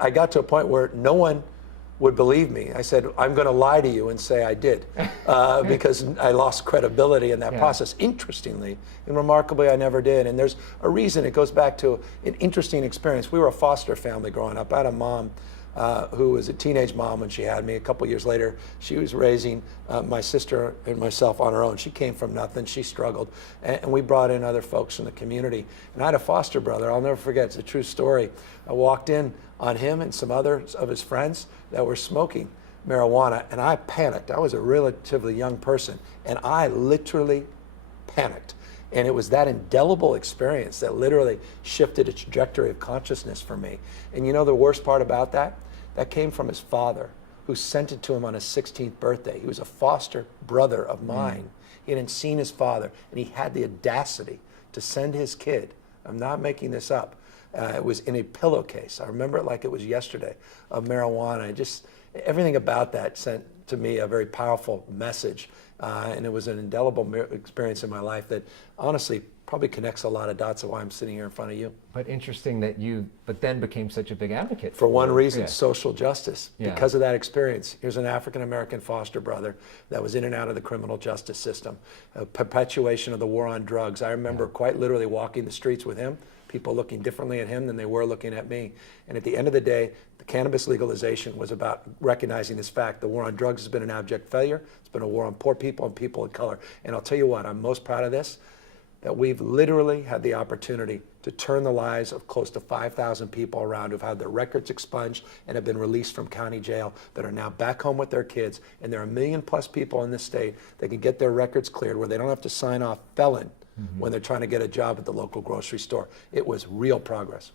I got to a point where no one would believe me. I said, I'm going to lie to you and say I did, because I lost credibility in that process. Interestingly and remarkably, I never did. And there's a reason. It goes back to an interesting experience. We were a foster family growing up. I had a mom who was a teenage mom when she had me. A couple years later, she was raising my sister and myself on her own. She came from nothing. She struggled. And we brought in other folks from the community. And I had a foster brother. I'll never forget. It's a true story. I walked in on him and some others of his friends that were smoking marijuana, and I panicked. I was a relatively young person, and I literally panicked. And it was that indelible experience that literally shifted the trajectory of consciousness for me. And you know the worst part about that? That came from his father, who sent it to him on his 16th birthday. He was a foster brother of mine. He hadn't seen his father, and he had the audacity to send his kid, I'm not making this up, it was in a pillowcase. I remember it like it was yesterday, of marijuana. Everything about that sent to me a very powerful message. And it was an indelible experience in my life that honestly probably connects a lot of dots of why I'm sitting here in front of you. But interesting that you, then became such a big advocate. For one reason, social justice. Because of that experience. Here's an African-American foster brother that was in and out of the criminal justice system. A perpetuation of the war on drugs. I remember quite literally walking the streets with him, people looking differently at him than they were looking at me. And at the end of the day, the cannabis legalization was about recognizing this fact. The war on drugs has been an abject failure. It's been a war on poor people and people of color. And I'll tell you what, I'm most proud of this, that we've literally had the opportunity to turn the lives of close to 5,000 people around who've had their records expunged and have been released from county jail, that are now back home with their kids. And there are 1 million+ people in this state that can get their records cleared where they don't have to sign off felon when they're trying to get a job at the local grocery store. It was real progress.